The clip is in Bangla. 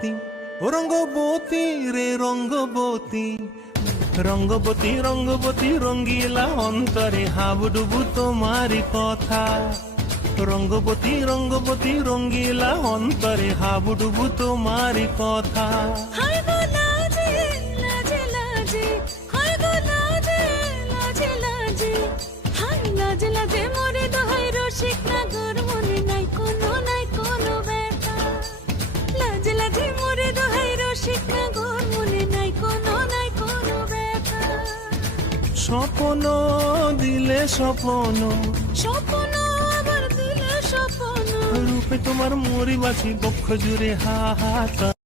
রঙ্গবতী ও রঙ্গবতী রে রঙ্গবতী, রঙ্গবতী রঙ্গবতী রঙ্গিলা অন্তরে হাবুডুবু তোমারি কথা। রঙ্গবতী রঙ্গবতী রঙ্গিলা অন্তরে হাবুডুবু তোমারি কথা। হায় গো লাজে লাজে লাজে, হায় গো লাজে লাজে লাজে, হায় লাজে লাজে মোরে দোহাই রসিক নাগর মনে নাই কোনো ব্যথা। লাজে লাজে মোরে দোহাই রসিক নাগর মনে নাই কোনো ব্যথা। স্বপ্ন দিলে স্বপ্ন, স্বপ্ন আবার দিলে স্বপ্ন, রূপে তোমার মরি বাছি বক্ষ জুড়ে হাহাকার।